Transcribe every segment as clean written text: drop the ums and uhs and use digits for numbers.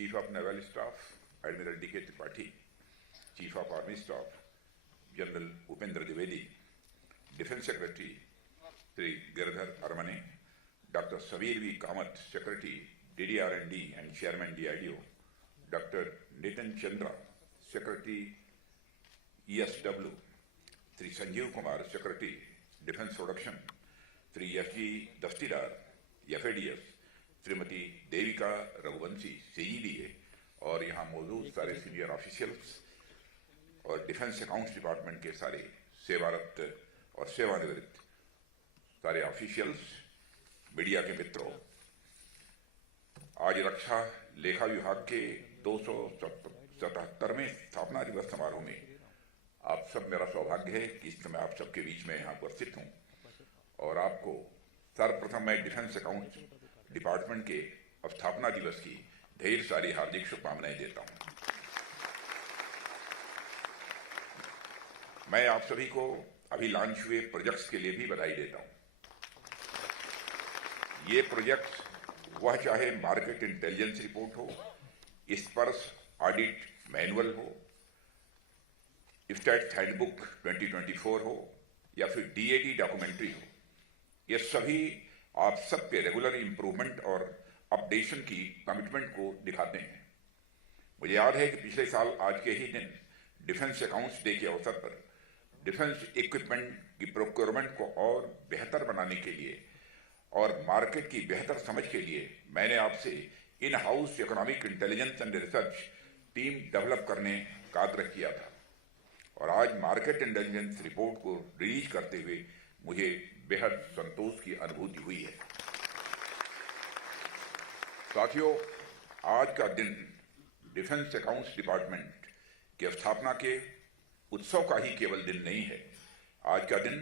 Chief of Naval Staff, Admiral D.K. Tripathi, Chief of Army Staff, General Upendra Dwivedi, Defense Secretary, Sri Girdhar Armane, Dr. Sabir V. Kamath, Secretary, DDR&D and Chairman DIDO, Dr. Nitin Chandra, Secretary, ESW, Sri Sanjeev Kumar, Secretary, Defense Production, Sri S.G. Dastidar, FADS, Shrimati Devika Raghuvanshi CEDA और यहाँ मौजूद सारे senior officials और defence accounts department के सारे सेवारत और सेवानिवृत्त सारे ऑफिशियल्स, मीडिया के मित्रों, आज रक्षा लेखा विभाग के 277वें स्थापना दिवस समारोह में आप सब, मेरा सौभाग्य है कि इस समय आप सबके बीच में यहाँ उपस्थित हूँ और आपको सर्वप्रथम मैं डिफेंस अकाउंट्स डिपार्टमेंट के स्थापना दिवस की ढेर सारी हार्दिक शुभकामनाएं देता हूं। मैं आप सभी को अभी लॉन्च हुए प्रोजेक्ट्स के लिए भी बधाई देता हूं। ये प्रोजेक्ट वह चाहे मार्केट इंटेलिजेंस रिपोर्ट हो, स्पर्श ऑडिट मैनुअल हो, स्टैट्स हैंडबुक 2024 हो या फिर DAD डॉक्यूमेंट्री हो, ये सभी आप सबके रेगुलर इंप्रूवमेंट और अपडेशन की कमिटमेंट को दिखाते हैं। मुझे याद है कि पिछले साल आज के ही दिन डिफेंस अकाउंट्स डे के अवसर पर डिफेंस इक्विपमेंट की प्रोक्योरमेंट को और बेहतर बनाने के लिए और मार्केट की बेहतर समझ के लिए मैंने आपसे in house economic intelligence and research team develop करने का आग्रह किया था और आज मार्केट इंटेलिजेंस रिपोर्ट को रिलीज करते हुए मुझे बेहद संतोष की अनुभूति हुई है। साथियों, आज का दिन डिफेंस अकाउंट्स डिपार्टमेंट की स्थापना के उत्सव का ही केवल दिन नहीं है। आज का दिन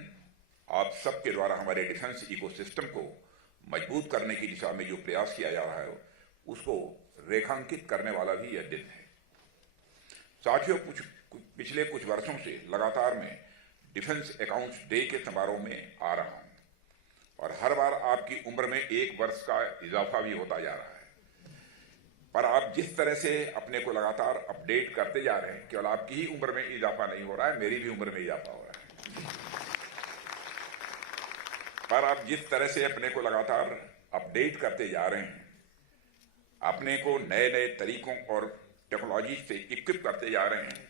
आप सबके द्वारा हमारे डिफेंस इकोसिस्टम को मजबूत करने की दिशा में जो प्रयास किया जा रहा है उसको रेखांकित करने वाला भी यह दिन है। साथियों, पिछले कुछ वर्षों से लगातार मैं डिफेंस अकाउंट्स डे के समारोह में आ रहा हूं और हर बार आपकी उम्र में 1 वर्ष का इजाफा भी होता जा रहा है, पर आप जिस तरह से अपने को लगातार अपडेट करते जा रहे हैं, केवल आपकी ही उम्र में इजाफा नहीं हो रहा है, मेरी भी उम्र में इजाफा हो रहा है। पर आप जिस तरह से अपने को लगातार अपडेट करते जा रहे हैं, अपने को नए नए तरीकों और टेक्नोलॉजी से इक्विप करते जा रहे हैं,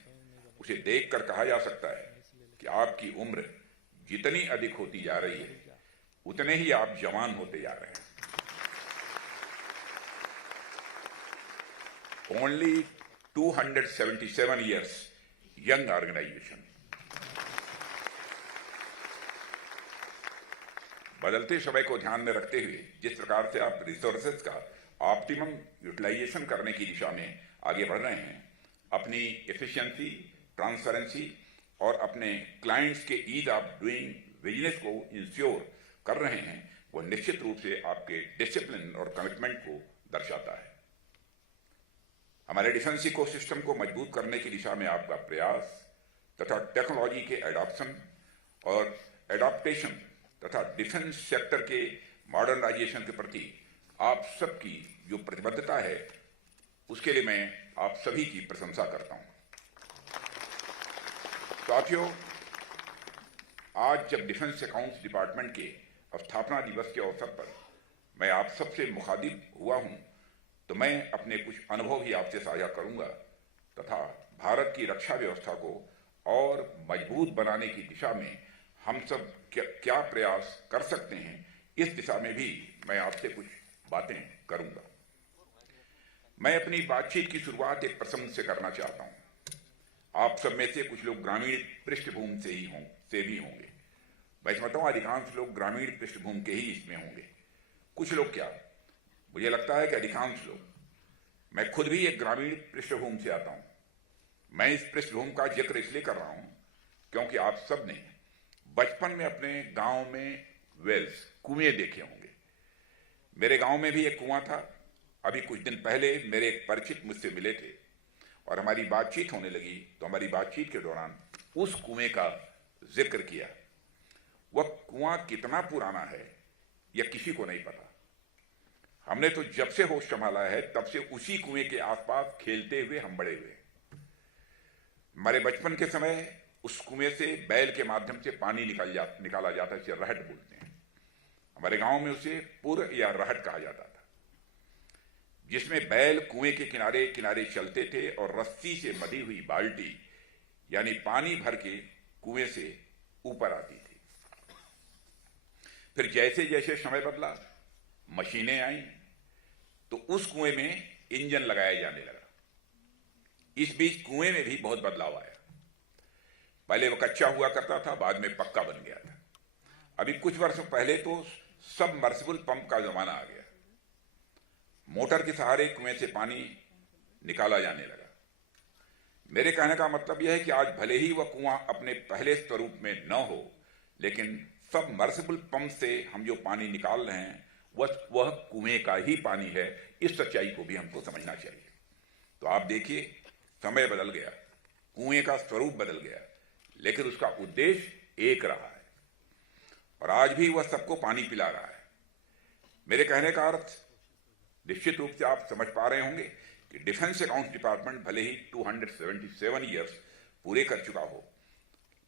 उसे देखकर कहा जा सकता है कि आपकी उम्र जितनी अधिक होती जा रही है उतने ही आप जवान होते जा रहे हैं। Only 277 years young organization। बदलते समय को ध्यान में रखते हुए जिस प्रकार से आप रिसोर्सेज का ऑप्टिमम यूटिलाइजेशन करने की दिशा में आगे बढ़ रहे हैं, अपनी एफिशिएंसी, ट्रांसपेरेंसी और अपने क्लाइंट्स के ईज ऑफ डूइंग बिजनेस को इंश्योर कर रहे हैं, वो निश्चित रूप से आपके डिसिप्लिन और कमिटमेंट को दर्शाता है। हमारे डिफेंस इकोसिस्टम को मजबूत करने की दिशा में आपका प्रयास तथा टेक्नोलॉजी के एडॉप्शन और एडॉप्टेशन तथा डिफेंस सेक्टर के मॉडर्नाइजेशन के प्रति आप सबकी जो प्रतिबद्धता है, उसके लिए मैं आप सभी की प्रशंसा करता हूं। साथियों, आज जब डिफेंस अकाउंट्स डिपार्टमेंट के स्थापना दिवस के अवसर पर मैं आप सबसे मुखातिब हुआ हूं, तो मैं अपने कुछ अनुभव ही आपसे साझा करूंगा तथा भारत की रक्षा व्यवस्था को और मजबूत बनाने की दिशा में हम सब क्या प्रयास कर सकते हैं, इस दिशा में भी मैं आपसे कुछ बातें करूंगा। मैं अपनी बातचीत की शुरुआत एक प्रसंग से करना चाहता हूं। आप सब में से कुछ लोग ग्रामीण पृष्ठभूमि से भी होंगे। मैं समझता हूं अधिकांश लोग ग्रामीण पृष्ठभूमि के ही इसमें होंगे। कुछ लोग क्या, मुझे लगता है कि अधिकांश लोग, मैं खुद भी एक ग्रामीण पृष्ठभूमि से आता हूं। मैं इस पृष्ठभूमि का जिक्र इसलिए कर रहा हूं क्योंकि आप सब ने बचपन में अपने गांव में वेल्स, कुएं देखे होंगे। मेरे गांव में भी एक कुआं था। अभी कुछ दिन पहले मेरे एक परिचित मुझसे मिले थे और हमारी बातचीत होने लगी, तो हमारी बातचीत के दौरान उस कुएं का जिक्र किया। वह कुआं कितना पुराना है यह किसी को नहीं पता। हमने तो जब से होश संभाला है तब से उसी कुएं के आसपास खेलते हुए हम बड़े हुए। हमारे बचपन के समय उस कुएं से बैल के माध्यम से पानी निकाला जाता है, जिसे रहट बोलते हैं। हमारे गांव में उसे पुर या रहट कहा जाता था, जिसमें बैल कुएं के किनारे किनारे चलते थे और रस्सी से बंधी हुई बाल्टी यानी पानी भर के कुएं से ऊपर आती थी। फिर जैसे जैसे समय बदला, मशीनें आईं, तो उस कुएं में इंजन लगाया जाने लगा। इस बीच कुएं में भी बहुत बदलाव आया। पहले वो कच्चा हुआ करता था, बाद में पक्का बन गया था। अभी कुछ वर्षों पहले तो सबमर्सिबल पंप का जमाना आ गया। मोटर के सहारे कुएं से पानी निकाला जाने लगा। मेरे कहने का मतलब यह है कि आज भले ही वह कुआं अपने पहले स्वरूप में न हो, लेकिन सबमर्सिबल पंप से हम जो पानी निकाल रहे हैं वह कुएं का ही पानी है। इस सच्चाई को भी हमको समझना चाहिए। तो आप देखिए, समय बदल गया, कुएं का स्वरूप बदल गया, लेकिन उसका उद्देश्य एक रहा है और आज भी वह सबको पानी पिला रहा है। मेरे कहने का अर्थ निश्चित रूप से आप समझ पा रहे होंगे कि डिफेंस अकाउंट डिपार्टमेंट भले ही 277 ईयर्स पूरे कर चुका हो,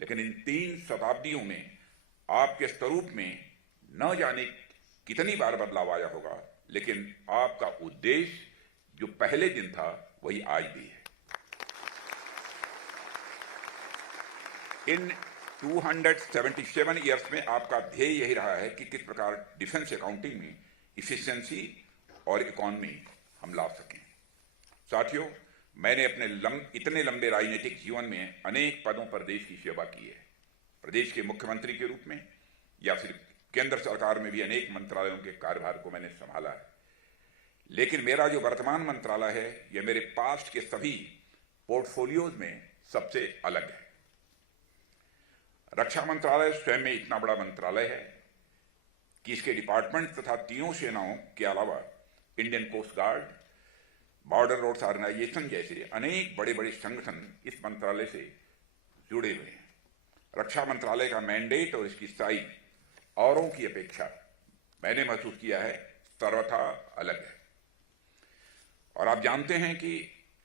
लेकिन इन 3 शताब्दियों में आपके स्वरूप में न जाने कितनी बार बदलाव आया होगा, लेकिन आपका उद्देश्य जो पहले दिन था वही आज भी है। इन 277 ईयर्स में आपका ध्येय यही रहा है कि किस प्रकार डिफेंस अकाउंटिंग में इफिशिएंसी और इकोनॉमी हम ला सकें। साथियों, मैंने अपने इतने लंबे राजनीतिक जीवन में अनेक पदों पर देश की सेवा की है। प्रदेश के मुख्यमंत्री के रूप में या फिर केंद्र सरकार में भी अनेक मंत्रालयों के कार्यभार को मैंने संभाला है। लेकिन मेरा जो वर्तमान मंत्रालय है यह मेरे पास्ट के सभी पोर्टफोलियोज में सबसे अलग है। रक्षा मंत्रालय स्वयं में इतना बड़ा मंत्रालय है कि इसके डिपार्टमेंट तथा तीनों सेनाओं के अलावा Indian coast guard, border roads organisation जैसे अनेक बड़े बड़े संगठन इस मंत्रालय से जुड़े हुए हैं। रक्षा मंत्रालय का मैंडेट और इसकी साइज औरों की अपेक्षा मैंने महसूस किया है सर्वथा अलग है। और आप जानते हैं कि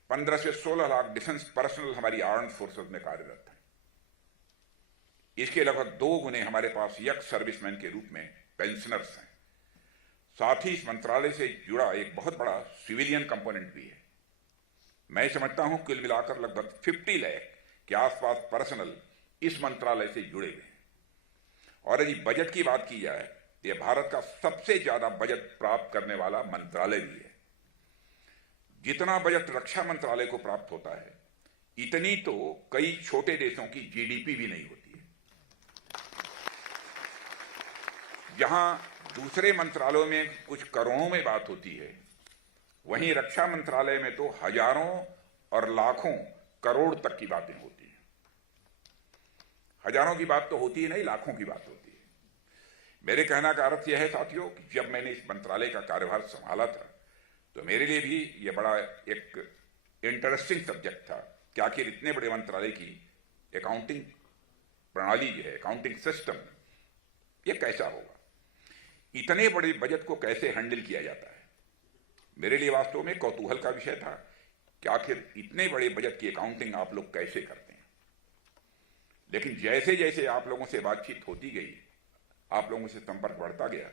15 से 16 लाख डिफेंस पर्सनल हमारी आर्म्ड फोर्सेस में कार्यरत हैं। इसके लगभग 2 गुने हमारे पास यंग सर्विसमैन के रूप में पेंशनर्स हैं। साथ ही इस मंत्रालय से जुड़ा एक बहुत बड़ा सिविलियन कंपोनेंट भी है। मैं समझता हूं कुल मिलाकर लगभग 50 लाख के आसपास पर्सनल इस मंत्रालय से जुड़े हुए हैं। और यदि बजट की बात की जाए तो यह भारत का सबसे ज्यादा बजट प्राप्त करने वाला मंत्रालय भी है। जितना बजट रक्षा मंत्रालय को प्राप्त होता है, इतनी तो कई छोटे देशों की जीडीपी भी नहीं होती है। जहां दूसरे मंत्रालयों में कुछ करोड़ों में बात होती है, वहीं रक्षा मंत्रालय में तो हजारों और लाखों करोड़ तक की बातें होती हैं। हजारों की बात तो होती ही नहीं, लाखों की बात होती है। मेरे कहना का अर्थ यह है साथियों कि जब मैंने इस मंत्रालय का कार्यभार संभाला था तो मेरे लिए भी यह बड़ा एक इंटरेस्टिंग सब्जेक्ट था कि आखिर इतने बड़े मंत्रालय की अकाउंटिंग प्रणाली जो है, अकाउंटिंग सिस्टम, यह कैसा होगा, इतने बड़े बजट को कैसे हैंडल किया जाता है। मेरे लिए वास्तव में कौतूहल का विषय था कि आखिर इतने बड़े बजट की अकाउंटिंग आप लोग कैसे करते हैं। लेकिन जैसे जैसे आप लोगों से बातचीत होती गई, आप लोगों से संपर्क बढ़ता गया,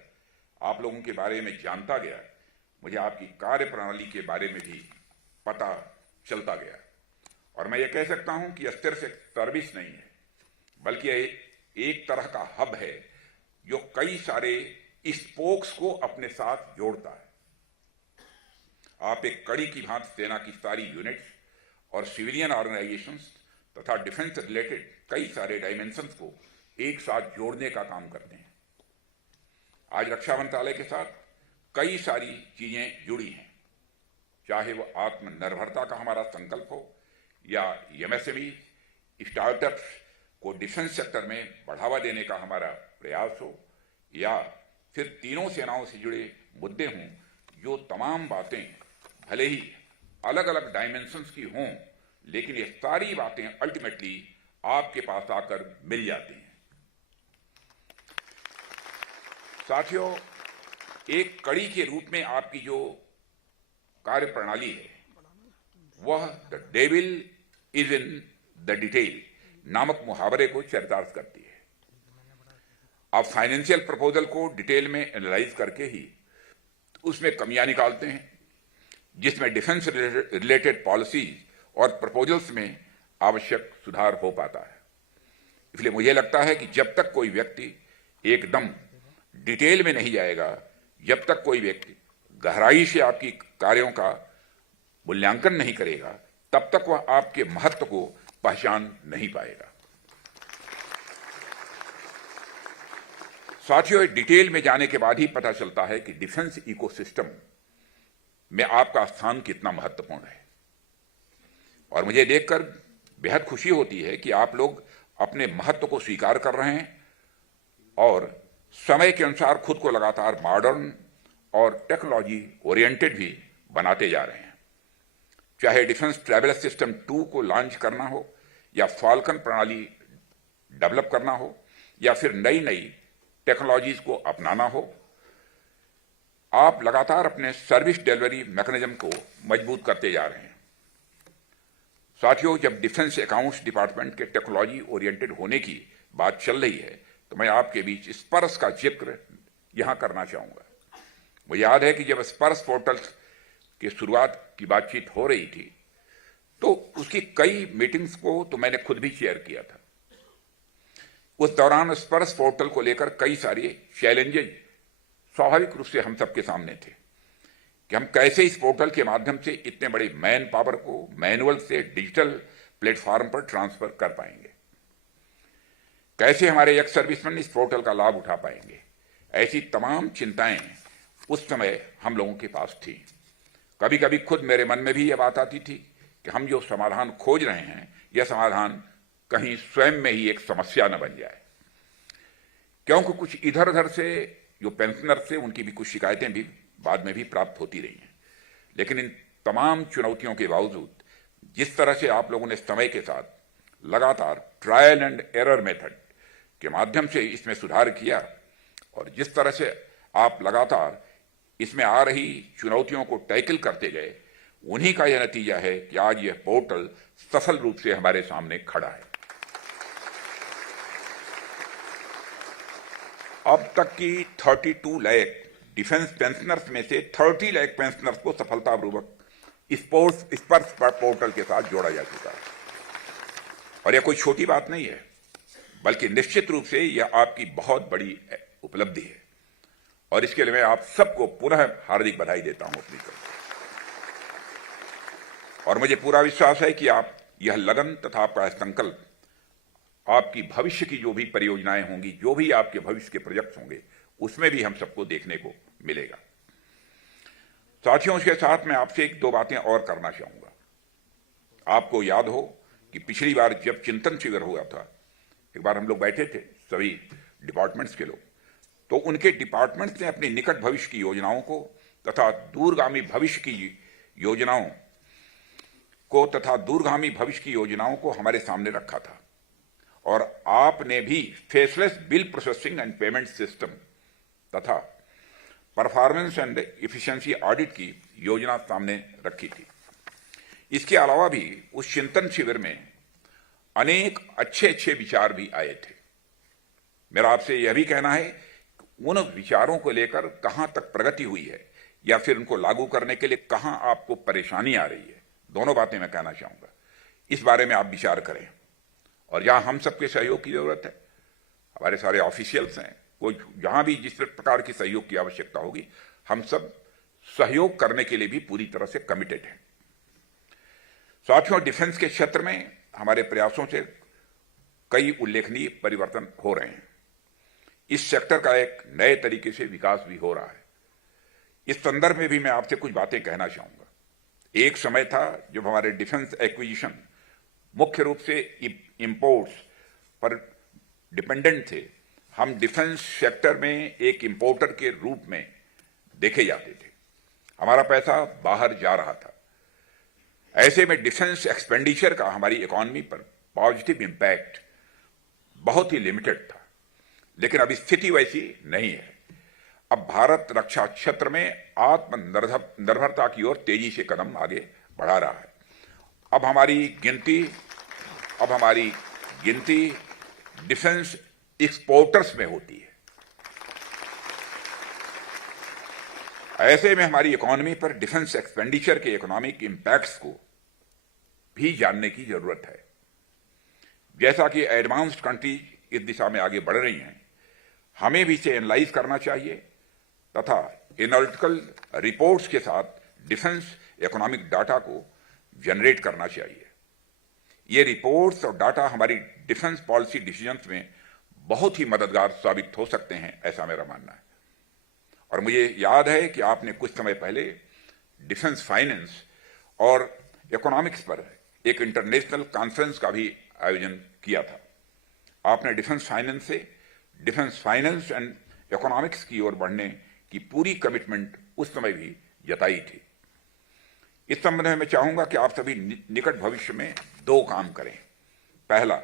आप लोगों के बारे में जानता गया, मुझे आपकी कार्य प्रणाली के बारे में भी पता चलता गया। और मैं ये कह सकता हूं कि यह सिर्फ एक सर्विस नहीं है, बल्कि यह एक तरह का हब है जो कई सारे स्पोक्स को अपने साथ जोड़ता है। आप एक कड़ी की भांति सेना की सारी यूनिट्स और सिविलियन ऑर्गेनाइजेशंस तथा डिफेंस रिलेटेड कई सारे डायमेंशंस को एक साथ जोड़ने का काम करते हैं। आज रक्षा मंत्रालय के साथ कई सारी चीजें जुड़ी हैं, चाहे वो आत्मनिर्भरता का हमारा संकल्प हो या एमएसएमई स्टार्टअप्स को डिफेंस सेक्टर में बढ़ावा देने का हमारा प्रयास हो, या फिर तीनों सेनाओं से जुड़े मुद्दे हों। जो तमाम बातें भले ही अलग अलग डायमेंशंस की हों, लेकिन ये सारी बातें अल्टीमेटली आपके पास आकर मिल जाती हैं। साथियों, एक कड़ी के रूप में आपकी जो कार्य प्रणाली है वह the devil is in the detail नामक मुहावरे को चरितार्थ करती है। आप फाइनेंशियल प्रपोजल को डिटेल में एनालाइज करके ही उसमें कमियां निकालते हैं, जिसमें डिफेंस रिलेटेड पॉलिसीज और प्रपोजल्स में आवश्यक सुधार हो पाता है। इसलिए मुझे लगता है कि जब तक कोई व्यक्ति एकदम डिटेल में नहीं जाएगा, जब तक कोई व्यक्ति गहराई से आपकी कार्यों का मूल्यांकन नहीं करेगा, तब तक वह आपके महत्व को पहचान नहीं पाएगा। साथियों, डिटेल में जाने के बाद ही पता चलता है कि डिफेंस इकोसिस्टम में आपका स्थान कितना महत्वपूर्ण है। और मुझे देखकर बेहद खुशी होती है कि आप लोग अपने महत्व को स्वीकार कर रहे हैं और समय के अनुसार खुद को लगातार मॉडर्न और टेक्नोलॉजी ओरिएंटेड भी बनाते जा रहे हैं। चाहे डिफेंस ट्रैवल सिस्टम 2 को लॉन्च करना हो, या फाल्कन प्रणाली डेवलप करना हो, या फिर नई नई टेक्नोलॉजीज को अपनाना हो, आप लगातार अपने सर्विस डिलीवरी मैकेनिज्म को मजबूत करते जा रहे हैं। साथियों, जब डिफेंस अकाउंट्स डिपार्टमेंट के टेक्नोलॉजी ओरिएंटेड होने की बात चल रही है तो मैं आपके बीच स्पर्श का जिक्र यहां करना चाहूंगा। मुझे याद है कि जब स्पर्श पोर्टल की शुरुआत की बातचीत हो रही थी तो उसकी कई मीटिंग्स को तो मैंने खुद भी शेयर किया था। उस दौरान स्पर्श पोर्टल को लेकर कई सारे चैलेंजेस स्वाभाविक रूप से हम सबके सामने थे कि हम कैसे इस पोर्टल के माध्यम से इतने बड़े मैन पावर को मैनुअल से डिजिटल प्लेटफॉर्म पर ट्रांसफर कर पाएंगे, कैसे हमारे एक्स सर्विसमैन इस पोर्टल का लाभ उठा पाएंगे। ऐसी तमाम चिंताएं उस समय हम लोगों के पास थी। कभी कभी खुद मेरे मन में भी यह बात आती थी कि हम जो समाधान खोज रहे हैं यह समाधान कहीं स्वयं में ही एक समस्या न बन जाए, क्योंकि कुछ इधर उधर से जो पेंशनर से उनकी भी कुछ शिकायतें भी बाद में भी प्राप्त होती रही हैं। लेकिन इन तमाम चुनौतियों के बावजूद जिस तरह से आप लोगों ने समय के साथ लगातार ट्रायल एंड एरर मेथड के माध्यम से इसमें सुधार किया और जिस तरह से आप लगातार इसमें आ रही चुनौतियों को टैकल करते गए, उन्हीं का यह नतीजा है कि आज यह पोर्टल सफल रूप से हमारे सामने खड़ा है। अब तक की 32 लाख डिफेंस पेंशनर्स में से 30 लाख पेंशनर्स को सफलतापूर्वक स्पर्श पोर्टल के साथ जोड़ा जा चुका है। और यह कोई छोटी बात नहीं है, बल्कि निश्चित रूप से यह आपकी बहुत बड़ी उपलब्धि है और इसके लिए मैं आप सबको पुनः हार्दिक बधाई देता हूं अपनी तरफ। और मुझे पूरा विश्वास है कि आप यह लगन तथा आपका संकल्प आपकी भविष्य की जो भी परियोजनाएं होंगी, जो भी आपके भविष्य के प्रोजेक्ट्स होंगे, उसमें भी हम सबको देखने को मिलेगा। साथियों, इसके साथ मैं आपसे 1-2 बातें और करना चाहूंगा। आपको याद हो कि पिछली बार जब चिंतन शिविर हुआ था, एक बार हम लोग बैठे थे सभी डिपार्टमेंट्स के लोग, तो उनके डिपार्टमेंट्स ने अपनी निकट भविष्य की योजनाओं को तथा दूरगामी भविष्य की योजनाओं को हमारे सामने रखा था। और आपने भी faceless bill processing and payment system तथा परफॉर्मेंस एंड एफिशिएंसी ऑडिट की योजना सामने रखी थी। इसके अलावा भी उस चिंतन शिविर में अनेक अच्छे विचार भी आए थे। मेरा आपसे यह भी कहना है कि उन विचारों को लेकर कहां तक प्रगति हुई है या फिर उनको लागू करने के लिए कहां आपको परेशानी आ रही है, दोनों बातें मैं कहना चाहूंगा। इस बारे में आप विचार करें और जहां हम सबके सहयोग की जरूरत है, हमारे सारे ऑफिशियल्स हैं, कोई जहां भी जिस प्रकार की सहयोग की आवश्यकता होगी, हम सब सहयोग करने के लिए भी पूरी तरह से कमिटेड हैं। साथियों, डिफेंस के क्षेत्र में हमारे प्रयासों से कई उल्लेखनीय परिवर्तन हो रहे हैं। इस सेक्टर का एक नए तरीके से विकास भी हो रहा है। इस संदर्भ में भी मैं आपसे कुछ बातें कहना चाहूंगा। एक समय था जब हमारे डिफेंस एक्विजिशन मुख्य रूप से इंपोर्ट्स पर डिपेंडेंट थे। हम डिफेंस सेक्टर में एक इंपोर्टर के रूप में देखे जाते थे, हमारा पैसा बाहर जा रहा था। ऐसे में डिफेंस एक्सपेंडिचर का हमारी इकोनॉमी पर पॉजिटिव इंपैक्ट बहुत ही लिमिटेड था। लेकिन अभी स्थिति वैसी नहीं है। अब भारत रक्षा क्षेत्र में आत्मनिर्भरता की ओर तेजी से कदम आगे बढ़ा रहा है। अब हमारी गिनती डिफेंस एक्सपोर्टर्स में होती है। ऐसे में हमारी इकोनॉमी पर डिफेंस एक्सपेंडिचर के इकोनॉमिक इंपैक्ट्स को भी जानने की जरूरत है। जैसा कि एडवांस्ड कंट्रीज इस दिशा में आगे बढ़ रही हैं, हमें भी इसे एनालाइज करना चाहिए तथा एनालिटिकल रिपोर्ट्स के साथ डिफेंस इकोनॉमिक डाटा को जनरेट करना चाहिए। ये रिपोर्ट्स और डाटा हमारी डिफेंस पॉलिसी डिसीजंस में बहुत ही मददगार साबित हो सकते हैं, ऐसा मेरा मानना है। और मुझे याद है कि आपने कुछ समय पहले डिफेंस फाइनेंस और इकोनॉमिक्स पर एक इंटरनेशनल कॉन्फ्रेंस का भी आयोजन किया था। आपने डिफेंस फाइनेंस एंड इकोनॉमिक्स की ओर बढ़ने की पूरी कमिटमेंट उस समय भी जताई थी। इस संबंध में मैं चाहूंगा कि आप सभी निकट भविष्य में दो काम करें। पहला,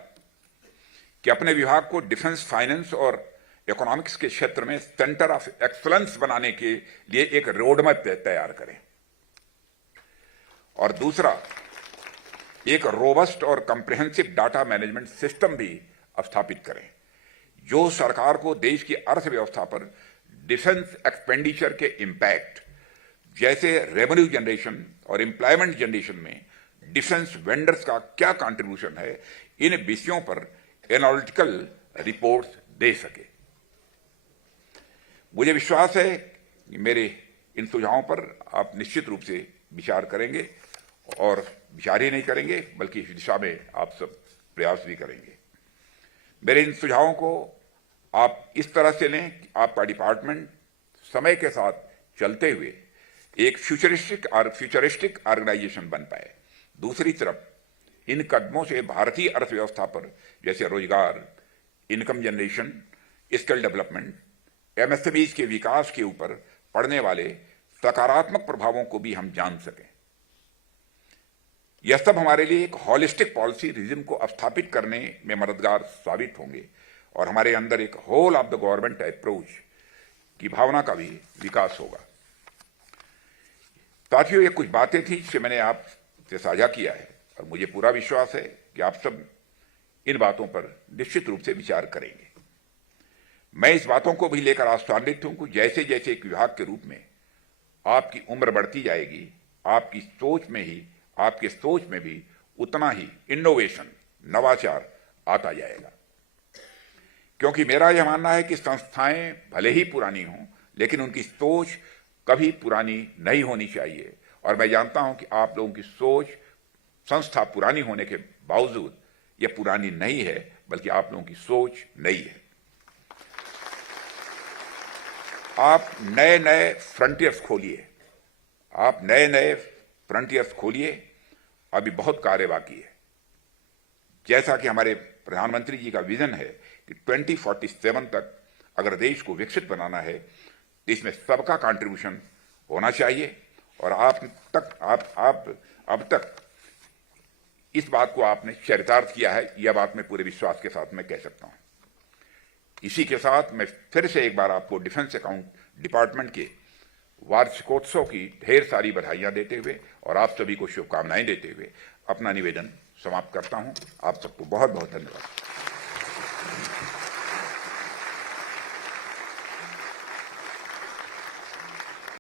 कि अपने विभाग को डिफेंस फाइनेंस और इकोनॉमिक्स के क्षेत्र में सेंटर ऑफ एक्सलेंस बनाने के लिए एक रोडमैप तैयार करें। और दूसरा, एक रोबस्ट और कॉम्प्रिहेंसिव डाटा मैनेजमेंट सिस्टम भी स्थापित करें, जो सरकार को देश की अर्थव्यवस्था पर डिफेंस एक्सपेंडिचर के इंपैक्ट, जैसे रेवेन्यू जनरेशन और एम्प्लॉयमेंट जनरेशन में डिफेंस वेंडर्स का क्या कंट्रीब्यूशन है, इन विषयों पर एनालिटिकल रिपोर्ट्स दे सके। मुझे विश्वास है कि मेरे इन सुझावों पर आप निश्चित रूप से विचार करेंगे, और विचार ही नहीं करेंगे बल्कि इस दिशा में आप सब प्रयास भी करेंगे। मेरे इन सुझावों को आप इस तरह से लें कि आपका डिपार्टमेंट समय के साथ चलते हुए एक फ्यूचरिस्टिक ऑर्गेनाइजेशन बन पाए। दूसरी तरफ इन कदमों से भारतीय अर्थव्यवस्था पर, जैसे रोजगार, income generation, skill development, MSMEs के विकास के ऊपर पड़ने वाले सकारात्मक प्रभावों को भी हम जान सकें। यह सब हमारे लिए एक हॉलिस्टिक पॉलिसी रिजिम को स्थापित करने में मददगार साबित होंगे, और हमारे अंदर एक whole of the government approach की भावना का भी विकास होगा। साथियों, ये कुछ बातें थी जिसे मैंने आपसे साझा किया है, और मुझे पूरा विश्वास है कि आप सब इन बातों पर निश्चित रूप से विचार करेंगे। मैं इस बातों को भी लेकर आशान्वित हूं कि जैसे जैसे एक विभाग के रूप में आपकी उम्र बढ़ती जाएगी, आपकी सोच में भी उतना ही इनोवेशन, नवाचार आता जाएगा। क्योंकि मेरा यह मानना है कि संस्थाएं भले ही पुरानी हों, लेकिन उनकी सोच कभी पुरानी नहीं होनी चाहिए। और मैं जानता हूं कि आप लोगों की सोच, संस्था पुरानी होने के बावजूद यह पुरानी नहीं है, बल्कि आप लोगों की सोच नई है। आप नए नए फ्रंटियर्स खोलिए। अभी बहुत कार्य बाकी है। जैसा कि हमारे प्रधानमंत्री जी का विजन है कि 2047 तक अगर देश को विकसित बनाना है, तो इसमें सबका कंट्रीब्यूशन होना चाहिए। और अब तक इस बात को आपने चरितार्थ किया है, यह बात मैं पूरे विश्वास के साथ मैं कह सकता हूं। इसी के साथ मैं फिर से एक बार आपको डिफेंस अकाउंट डिपार्टमेंट के वार्षिकोत्सव की ढेर सारी बधाइयां देते हुए और आप सभी को शुभकामनाएं देते हुए अपना निवेदन समाप्त करता हूं। आप सबको बहुत बहुत धन्यवाद।